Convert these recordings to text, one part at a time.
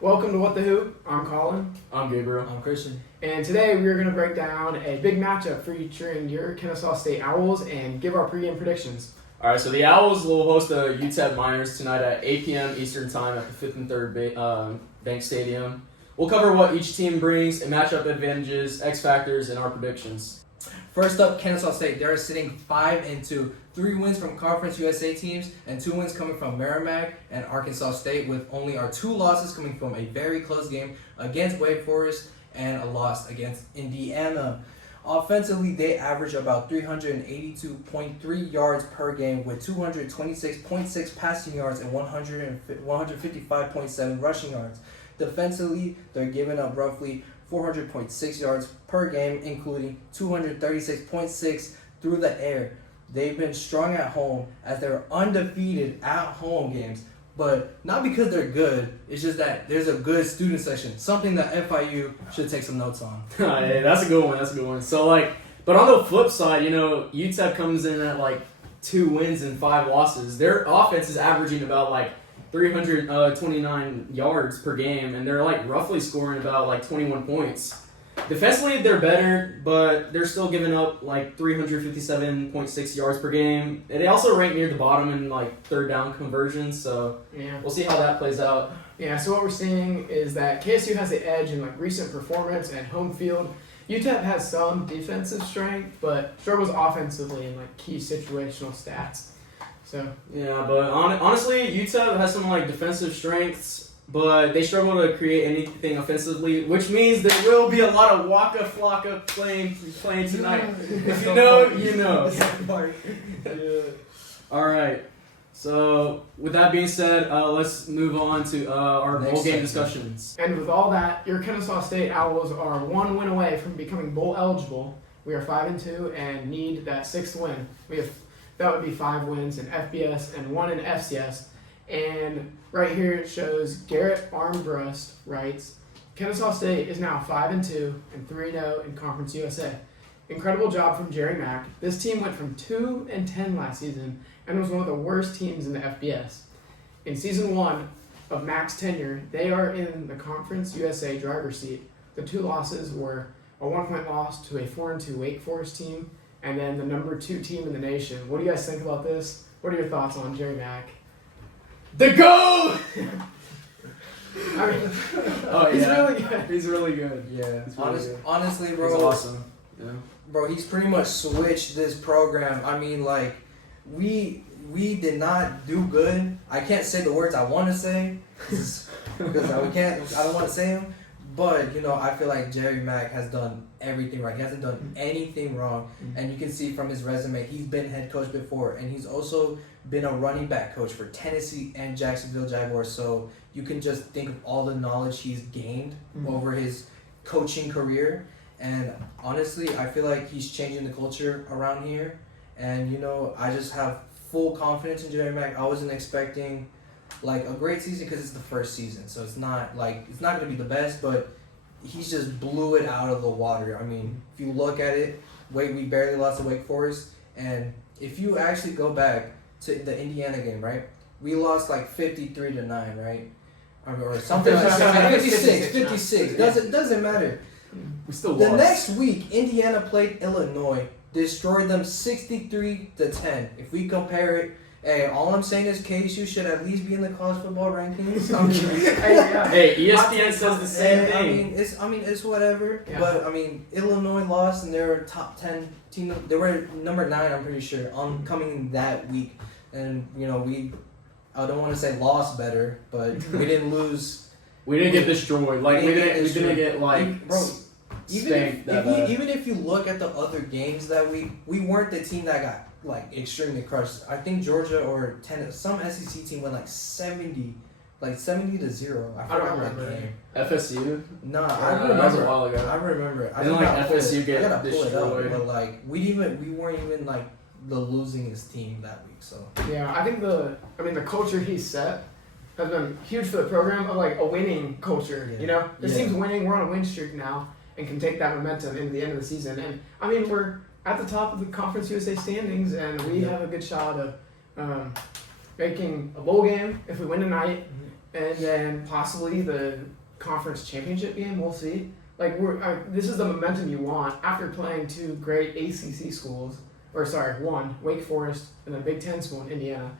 Welcome to What the Hoop. I'm Collin. I'm Gabriel. I'm Christian. And today we're going to break down a big matchup featuring your Kennesaw State Owls and give our pregame predictions. All right, so the Owls will host the UTEP Miners tonight at 8 p.m. Eastern Time at the 5th and 3rd Bank Stadium. We'll cover what each team brings, and matchup advantages, X factors, and our predictions. First up, Kennesaw State. They're sitting 5-2. 3 wins from Conference USA teams and 2 wins coming from Merrimack and Arkansas State, with only our 2 losses coming from a very close game against Wake Forest and a loss against Indiana. Offensively, they average about 382.3 yards per game with 226.6 passing yards and 155.7 rushing yards. Defensively, they're giving up roughly 400.6 yards per game, including 236.6 through the air. They've been strong at home as they're undefeated at home games, but not because they're good. It's just that there's a good student section, something that FIU should take some notes on. Hey, that's a good one. So, but on the flip side, UTEP comes in at 2 wins and 5 losses. Their offense is averaging about 329 yards per game, and they're roughly scoring about 21 points. Defensively, they're better, but they're still giving up 357.6 yards per game. And they also rank near the bottom in third down conversions, so we'll see how that plays out. Yeah, so what we're seeing is that KSU has the edge in recent performance and home field. UTEP has some defensive strength, but struggles offensively in key situational stats. So yeah, but honestly, UTEP has some defensive strengths, but they struggle to create anything offensively, which means there will be a lot of Waka Flocka playing tonight. If you know, you know. All right. So with that being said, let's move on to our bowl game discussions. And with all that, your Kennesaw State Owls are 1 win away from becoming bowl eligible. We are 5-2 and need that 6th win. That would be 5 wins in FBS and 1 in FCS. And right here it shows Garrett Armbrust writes, Kennesaw State is now 5-2 and 3-0 in Conference USA. Incredible job from Jerry Mack. This team went from 2-10 last season and was one of the worst teams in the FBS. In season 1 of Mack's tenure, they are in the Conference USA driver's seat. The 2 losses were a 1-point loss to a 4-2 Wake Forest team, and then the number 2 team in the nation. What do you guys think about this? What are your thoughts on Jerry Mack? The GOAT! He's really good. He's really good. Yeah. Good. Honestly, bro. He's awesome. Yeah. Bro, he's pretty much switched this program. I mean, we did not do good. I can't say the words I want to say because I don't want to say them. But, I feel like Jerry Mack has done everything right. He hasn't done anything wrong. Mm-hmm. And you can see from his resume, he's been head coach before. And he's also been a running back coach for Tennessee and Jacksonville Jaguars. So you can just think of all the knowledge he's gained over his coaching career. And honestly, I feel like he's changing the culture around here. And, I just have full confidence in Jerry Mack. I wasn't expecting a great season because it's the first season, so it's not going to be the best, but he's just blew it out of the water. I mean, if you look at it, we barely lost to Wake Forest, and if you actually go back to the Indiana game, right, we lost 53-9, right, or something like that. 56. Doesn't matter. We still lost. The next week, Indiana played Illinois, destroyed them 63-10. If we compare it. Hey, all I'm saying is KSU should at least be in the college football rankings. Hey, ESPN says the same thing. It's whatever. Yeah. But Illinois lost, and they were top 10 team. They were number 9, I'm pretty sure, coming that week. And I don't want to say lost better, but we didn't lose. We didn't get destroyed. We didn't get bro. Even if you look at the other games that we weren't the team that got extremely crushed. I think Georgia or some SEC team went 70-0. I forgot that game. FSU? No, I remember. That was a while ago. I remember. Didn't FSU get destroyed? But we weren't even the losingest team that week. So yeah, I think the culture he's set has been huge for the program of a winning culture. Yeah. This team's winning. We're on a win streak now and can take that momentum into the end of the season. And we're at the top of the Conference USA standings, and we have a good shot of making a bowl game if we win tonight. and then possibly the conference championship game. We'll see. Like this is the momentum you want after playing two great ACC schools, one Wake Forest and a Big Ten school in Indiana.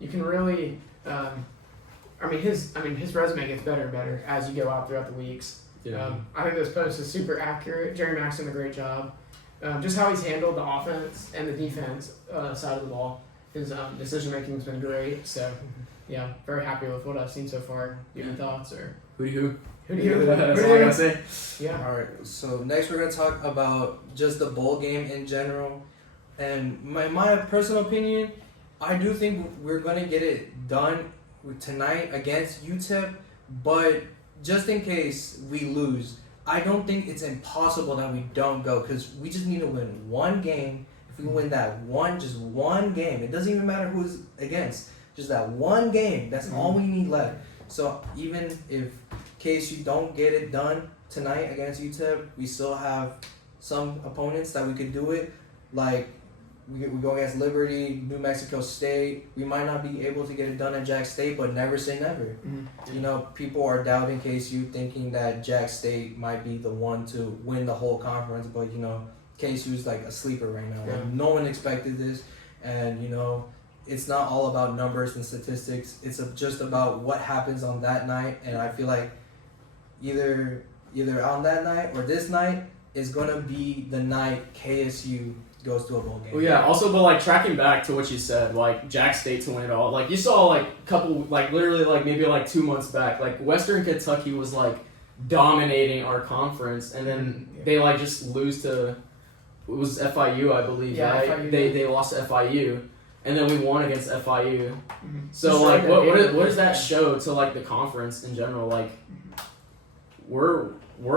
You can really, his resume gets better and better as you go out throughout the weeks. Yeah. I think this post is super accurate. Jerry Mack's done a great job. Just how he's handled the offense and the defense side of the ball. His decision making has been great. So, yeah, very happy with what I've seen so far. Do you have any thoughts or Who do you? That's all I gotta say. Yeah. All right. So next we're gonna talk about just the bowl game in general, and my personal opinion, I do think we're gonna get it done tonight against UTEP, but just in case we lose, I don't think it's impossible that we don't go because we just need to win one game. If we win that just one game, it doesn't even matter who's against. Just that one game. That's all we need left. So even if KSU don't get it done tonight against UTEP, we still have some opponents that we could do it. Like we go against Liberty, New Mexico State. We might not be able to get it done at Jack State, but never say never. Mm-hmm. You know, people are doubting KSU, thinking that Jack State might be the one to win the whole conference, but you know, KSU is like a sleeper right now. Like no one expected this, and you know, it's not all about numbers and statistics. It's just about what happens on that night, and I feel like either on that night or this night is gonna be the night KSU goes to a bowl game. Well, yeah. Also, but like tracking back to what you said, like Jack State to win it all. Like you saw, like a couple, like literally, like maybe like 2 months back, like Western Kentucky was like dominating our conference, and then they like just lose to it was FIU, I believe. Yeah, right? FIU. They lost to FIU, and then we won against FIU. Mm-hmm. So Just like, like what does that show to like the conference in general? Like, we're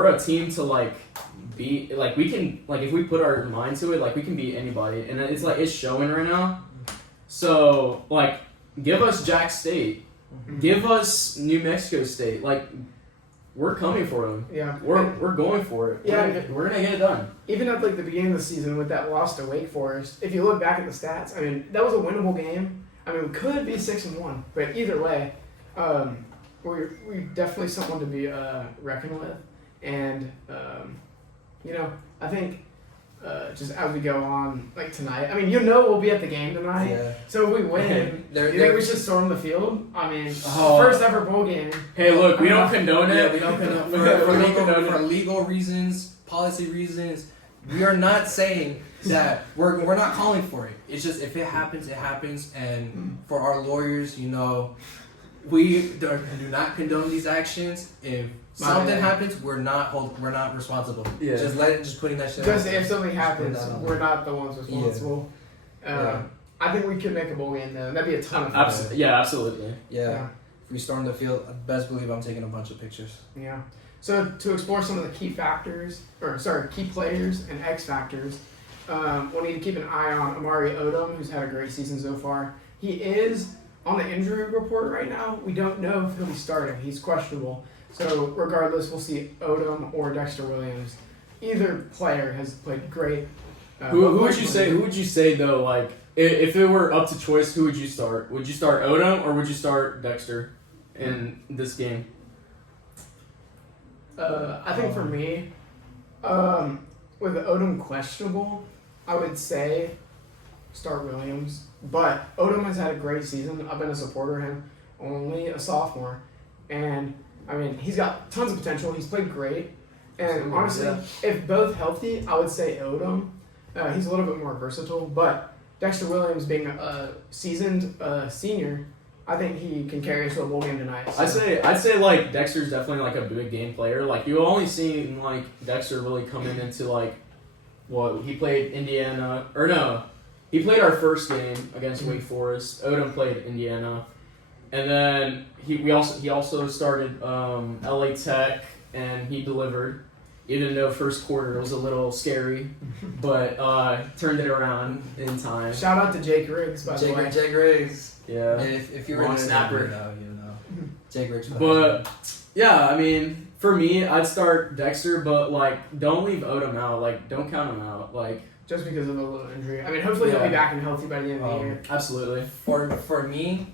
a team to like beat. Like we can like if we put our mind to it, like we can beat anybody, and it's like it's showing right now. So like, give us Jack State, give us New Mexico State. Like, we're coming for them. Yeah, we're going for it. Yeah, we're gonna get it done. Even at like the beginning of the season with that loss to Wake Forest, if you look back at the stats, I mean that was a winnable game. I mean we could be 6-1, but either way, we're definitely someone to be reckoned with, and you know I think just as we go on like tonight, I mean we'll be at the game tonight. Yeah. So if we win, do you think we should storm the field? I mean, first ever bowl game. Hey, look, we don't condone it. Yeah, we don't condone for legal reasons, policy reasons. We are not saying that we're not calling for it. It's just if it happens, it happens. And for our lawyers, you know, we do not condone these actions. If something happens, we're not responsible. Yeah. Just putting that shit. Because out if something happens, on we're not the ones responsible. Yeah. I think we could make a bowl game though. That'd be a ton of fun. Yeah, absolutely. Yeah. If we storm the field, best believe I'm taking a bunch of pictures. Yeah. So to explore some of the key players and X factors, we'll need to keep an eye on Amari Odom, who's had a great season so far. He is on the injury report right now. We don't know if he'll be starting. He's questionable. So regardless, we'll see Odom or Dexter Williams. Either player has played great. Who would you say? Who would you say though? Like, if it were up to choice, who would you start? Would you start Odom or would you start Dexter in this game? I think for me, with Odom questionable, I would say start Williams. But Odom has had a great season. I've been a supporter of him, only a sophomore. And, I mean, he's got tons of potential. He's played great. And honestly, if both healthy, I would say Odom. He's a little bit more versatile. But Dexter Williams being a seasoned senior, I think he can carry us to a bowl game tonight. So. I'd say like Dexter's definitely like a big game player. Like you only seen like Dexter really coming into like he played Indiana or no, he played our first game against Wake Forest. Odom played Indiana, and then he also started LA Tech and he delivered. Even though first quarter was a little scary, but turned it around in time. Shout out to Jake Riggs, by the way. Jake Riggs. Yeah. If you were Long in snapper. you know. Jake Riggs. But yeah, I mean, for me, I'd start Dexter, but like, don't leave Odom out. Like, don't count him out. Like, just because of a little injury. I mean, hopefully he'll be back and healthy by the end of the year. Absolutely. For me,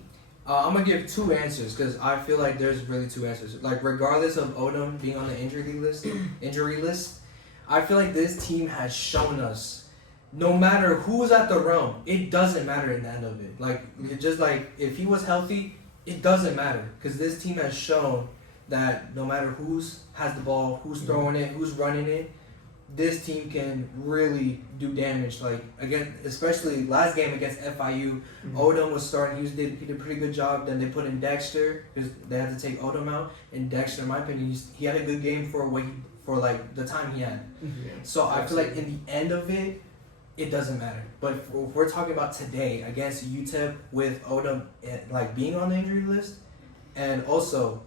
I'm gonna give two answers because I feel like there's really two answers. Like regardless of Odom being on the injury list, I feel like this team has shown us, no matter who's at the realm, it doesn't matter in the end of it. Like just like if he was healthy, it doesn't matter because this team has shown that no matter who's has the ball, who's throwing it, who's running it, this team can really do damage. Like again, especially last game against FIU, Odom was starting. He did a pretty good job. Then they put in Dexter because they had to take Odom out. And Dexter, in my opinion, he had a good game for like the time he had. So I feel like in the end of it, it doesn't matter. But if we're talking about today against UTEP with Odom like being on the injury list, and also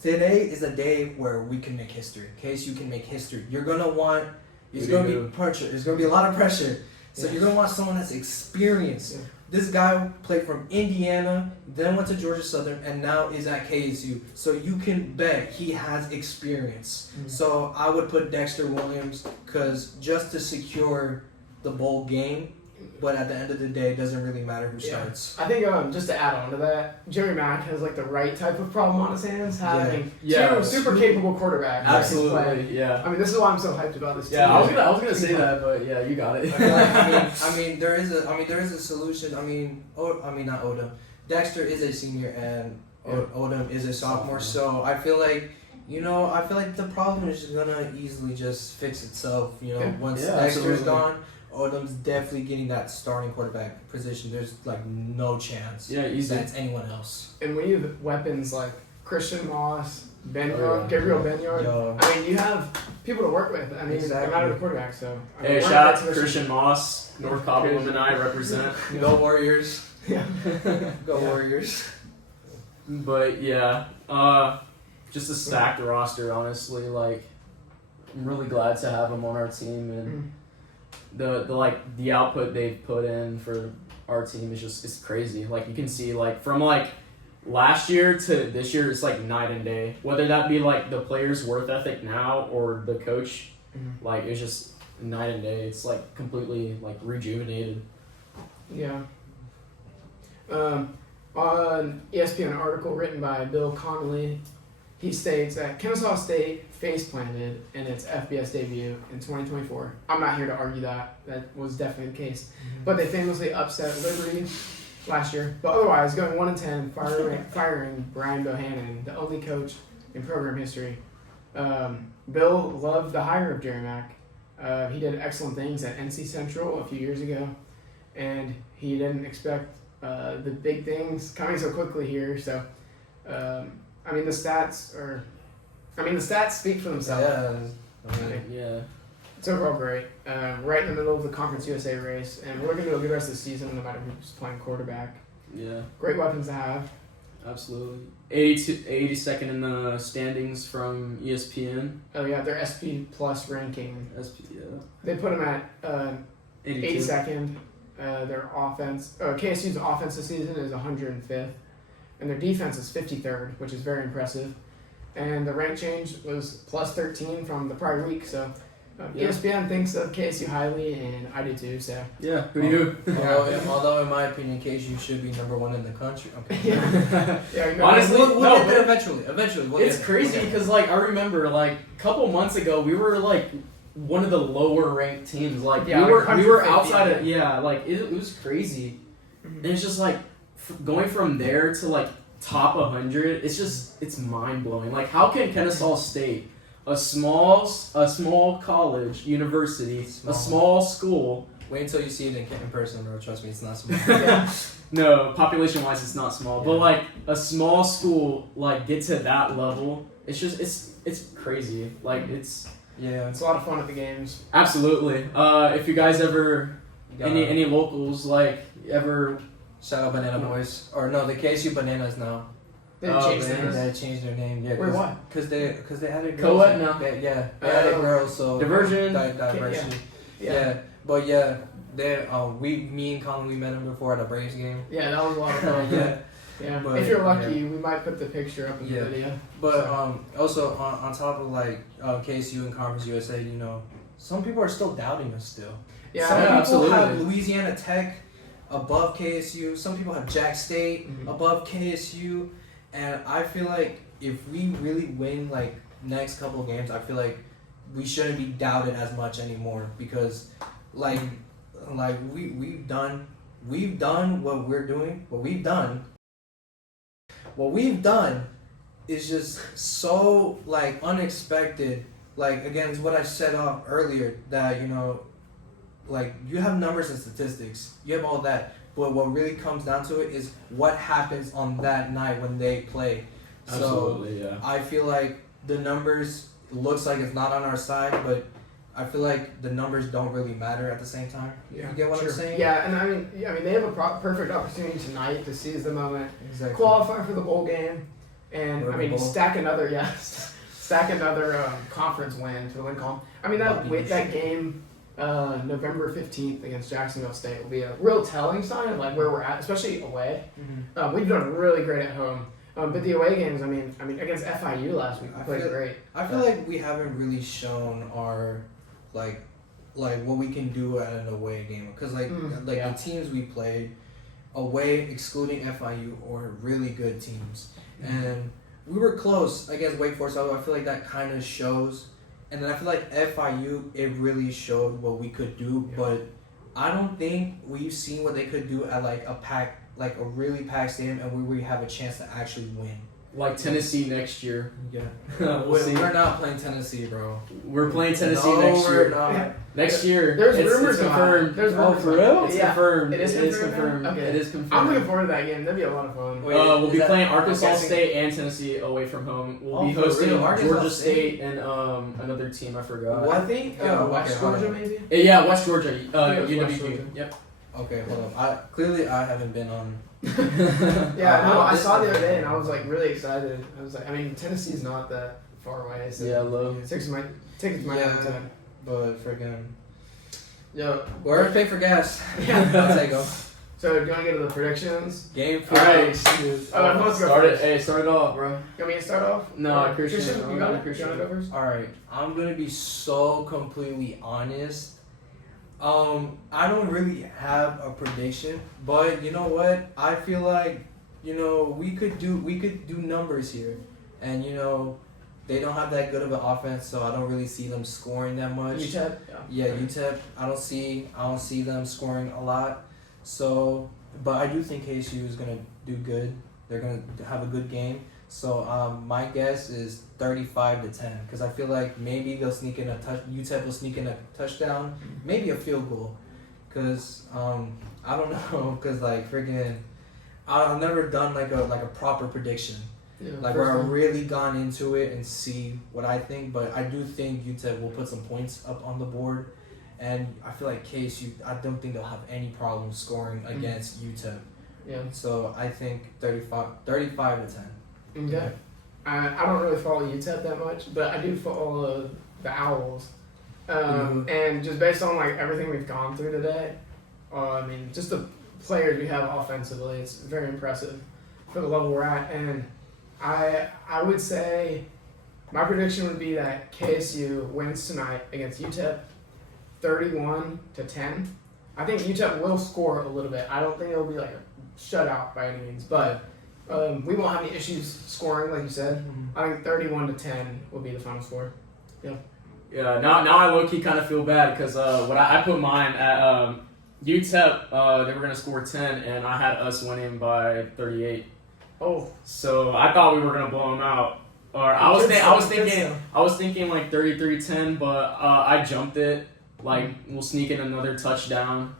today is a day where we can make history. KSU can make history. You're gonna want. It's gonna be pressure. There's gonna be a lot of pressure. So you're gonna want someone that's experienced. Yeah. This guy played from Indiana, then went to Georgia Southern, and now is at KSU. So you can bet he has experience. So I would put Dexter Williams because just to secure the bowl game. But at the end of the day, it doesn't really matter who starts. I think just to add on to that, Jerry Mack has like the right type of problem on his hands, having two super capable quarterbacks. Absolutely, yeah. I mean, this is why I'm so hyped about this team. Yeah, I was gonna say that, but yeah, you got it. I mean, there is a solution. I mean, not Odom. Dexter is a senior and Odom is a sophomore. So I feel like. The problem is gonna easily just fix itself. Once Dexter's gone. Odom's definitely getting that starting quarterback position. There's like no chance that's anyone else. And when you have weapons like Christian Moss, Gabriel Benyard, I mean, you have people to work with. I mean, no matter the quarterback. So hey, shout out to Christian Moss, North Cobb Alumni represent. Go Warriors! Yeah, go Warriors! But yeah, just a stacked roster. Honestly, like I'm really glad to have him on our team and. The output they've put in for our team is just it's crazy. Like you can see like from like last year to this year, it's like night and day. Whether that be like the players' work ethic now or the coach, like it's just night and day. It's like completely like rejuvenated. Yeah. On ESPN article written by Bill Connolly, he states that Kennesaw State face-planted in its FBS debut in 2024. I'm not here to argue that. That was definitely the case. But they famously upset Liberty last year. But otherwise, going 1-10, firing Brian Bohannon, the only coach in program history. Bill loved the hire of Jerry Mack. He did excellent things at NC Central a few years ago. And he didn't expect the big things coming so quickly here. So... the stats speak for themselves. Yeah. It's overall great. Right in the middle of the Conference USA race, and we're going to do a good rest of the season no matter who's playing quarterback. Yeah. Great weapons to have. Absolutely. 82nd in the standings from ESPN. Oh yeah, their SP Plus ranking. They put them at 82nd. Their offense, KSU's offense this season is 105th. And their defense is 53rd, which is very impressive. And the rank change was plus 13 from the prior week. So ESPN thinks of KSU highly, and I do too. So who do you? Although in my opinion, KSU should be number one in the country. Okay. Honestly, we'll get there eventually. It's crazy because like I remember like a couple months ago we were like one of the lower ranked teams. Like we were outside of like it was crazy, and it's just like. Going from there to like top 100, it's mind blowing. Like how can Kennesaw State, a small college, university, a small school. Wait until you see it in person, bro. Trust me, it's not small. No, population wise, it's not small, but like a small school like get to that level. It's just it's crazy. Like it's a lot of fun at the games. Absolutely. If you guys ever any locals like ever. Shout out Banana Boys. Or no, the KSU Bananas now. They changed their name. Yeah. Wait, why? Because they added girls. Co-ed now. They added girls, so diversion. Diversity. Yeah. But me and Collin, we met him before at a Braves game. Yeah, that was a lot of fun. Yeah. But, if you're lucky, we might put the picture up in the video. But also on top of like KSU and Conference USA, some people are still doubting us still. Yeah, some people absolutely. have Louisiana Tech above KSU. Some people have Jack State above KSU, and I feel like if we really win like next couple of games, I feel like we shouldn't be doubted as much anymore because like we've done what we're doing. What we've done is just so like unexpected. Like again, it's what I said earlier that like you have numbers and statistics, you have all that, but what really comes down to it is what happens on that night when they play. Absolutely, so yeah. I feel like the numbers looks like it's not on our side, but I feel like the numbers don't really matter at the same time. Yeah, You get what sure. I'm saying? Yeah, and I mean they have a perfect opportunity tonight to seize the moment, Exactly. qualify for the bowl game, and Rugby bowl. stack another conference win to the win column. I mean that game. November 15th against Jacksonville State will be a real telling sign of like where we're at, especially away. We've done really great at home, but the away games, I mean against FIU last week, we played great. I feel like we haven't really shown our like what we can do at an away game because the teams we played away, excluding FIU, are really good teams, and we were close against Wake Forest. Although I feel like that kind of shows. And then I feel like FIU, it really showed what we could do, but I don't think we've seen what they could do at like a really packed stadium, and where we have a chance to actually win. Like Tennessee next year. Yeah, We'll see. we're not playing Tennessee, bro. We're playing Tennessee No, next we're year. not. Yeah. Next year. There's it's rumors about confirmed. it. There's rumors for about real? it. It's Yeah. confirmed. It is confirmed. Okay. It is confirmed. I'm looking forward to that game. That'd be a lot of fun. Wait, We'll be is that- playing Arkansas okay. State and Tennessee away from home. We'll be for hosting real? Arkansas Georgia State? State and another team I forgot. What? I think Yeah, West okay, hold Georgia on. maybe. Yeah, West Georgia. it was West UWG. Georgia. Yep. Okay, hold on. I haven't been on. Yeah, no, I this saw the one. other day and I was like really excited. I was like, Tennessee's not that far away, so Yeah, low. tickets might Yeah. have time. But freaking, Yo, we're paying for gas. Yeah. I'll take 'em. so do you want to get to the predictions? Game All right. first. Let's go Start it. first. Hey, start it off, bro. You want me to start off? No, Or Christian. You got it? You want to go first? All right, I'm gonna be so completely honest. I don't really have a prediction, but you know what? I feel like we could do numbers here, and they don't have that good of an offense, so I don't really see them scoring that much. UTEP? Yeah, UTEP. I don't see them scoring a lot. So, but I do think KSU is gonna do good. They're gonna have a good game. So my guess is 35-10, because I feel like maybe they'll sneak in UTEP will sneak in a touchdown, maybe a field goal, because I don't know, because like freaking I've never done like a proper prediction. Yeah, Like first where I've one. really gone into it and see what I think, but I do think UTEP will put some points up on the board, and I feel like KSU, I don't think they'll have any problem scoring against UTEP. Yeah. So I think 35-10. Okay. I don't really follow UTEP that much, but I do follow the Owls. And just based on like everything we've gone through today, just the players we have offensively, it's very impressive for the level we're at. And I would say my prediction would be that KSU wins tonight against UTEP 31-10. I think UTEP will score a little bit. I don't think it'll be like a shutout by any means, but we won't have any issues scoring, like you said. I think 31-10 will be the final score. Yeah. Now I low key kind of feel bad because what I put mine at UTEP, they were gonna score 10, and I had us winning by 38. Oh, So I thought we were gonna blow them out. Or I was thinking like 33-10, but I jumped it. Like we'll sneak in another touchdown.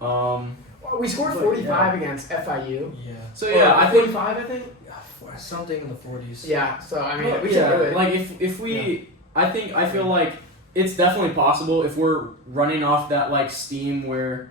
we scored But, 45 against FIU. Yeah. So yeah, I think 45, I think. Something in the 40s. Yeah. So I mean, we yeah, can do it. like if we, I feel like it's definitely possible if we're running off that like steam where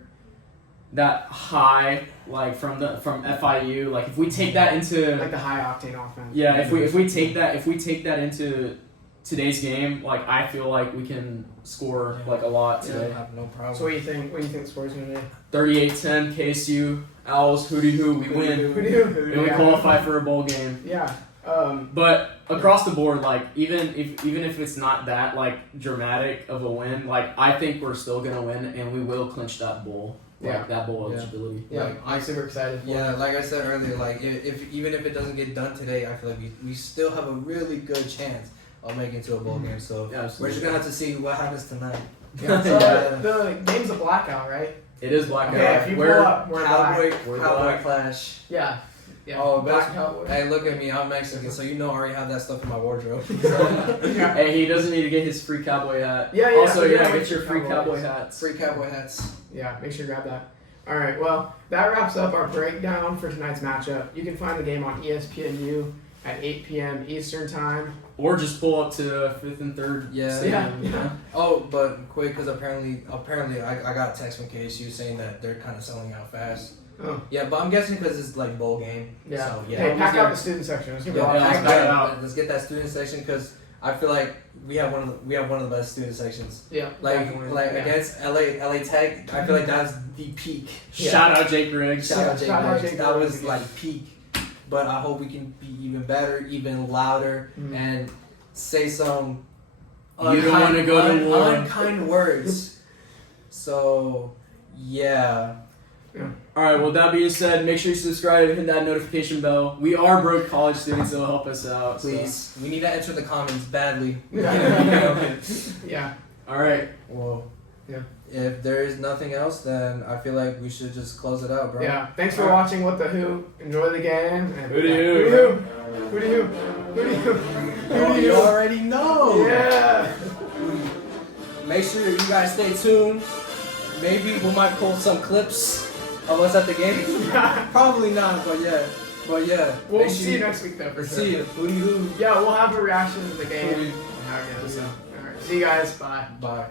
that high like from FIU, like if we take that into like the high octane offense. yeah, if we take that into today's game, like I feel like we can score like a lot I today. have no problem. So what do you think? What do you think the score's gonna be? 38-10 KSU Owls. Who we win Who do you? and we qualify for a bowl game. Yeah. But across the board, like even if it's not that like dramatic of a win, like I think we're still gonna win and we will clinch that bowl. Yeah. that bowl Yeah. eligibility. Yeah, Like, I'm super excited. For Yeah, it. like I said earlier, like if even if it doesn't get done today, I feel like we still have a really good chance of making it to a bowl game. So Yeah, we're just gonna have to see what happens tonight. Yeah, so Yeah. the game's a blackout, right? It is blackout. Okay, if you pull up, we're Cowboy black. We're Cowboy black. Clash. Yeah. Yeah. Oh, black that's, cowboy. hey, look at me, I'm Mexican, so you know I already have that stuff in my wardrobe. Yeah. Hey, he doesn't need to get his free cowboy hat. Yeah, yeah. Also, yeah, get your free cowboy Cowboys. hats. Free cowboy hats. Yeah, make sure you grab that. All right, well, that wraps up our breakdown for tonight's matchup. You can find the game on ESPNU at 8 p.m. Eastern Time. Or just pull up to 5th and 3rd. Yeah. stadium, you know? Oh, but quick, because apparently I got a text from KSU saying that they're kind of selling out fast. Oh, Yeah, but I'm guessing because it's like bowl game. yeah. So, yeah. Hey, pack out the student section. It's gonna be Yeah, a lot let's packed pack it out. out. let's get that student section because I feel like we have one of the best student sections. Yeah, Like definitely. Yeah. against LA Tech, I feel like that's the peak. Yeah. Shout out Jake Riggs. Shout out Jake shout out Briggs. Jake That Briggs was again. like peak. But I hope we can be even better, even louder, Mhm. and say some You don't wanna go to war. unkind words. So yeah. Alright, well, that being said, make sure you subscribe and hit that notification bell. We are broke college students, so help us out. so. Please. We need to enter the comments badly. Yeah. Alright. Well, Yeah. If there is nothing else, then I feel like we should just close it out, bro. Yeah. Thanks for All right. watching What the Who. Enjoy the game. And Who do you? Who do you? Who do you? Who do you? Who do You you? already know. Yeah. Make sure you guys stay tuned. Maybe we might pull some clips of us at the game. Probably not, but yeah. We'll Make sure see you next week though. For See sure. you. Hootie hoo. Yeah, we'll have a reaction to the game. Hootie. And how it goes. So, all right. See you guys. Bye. Bye.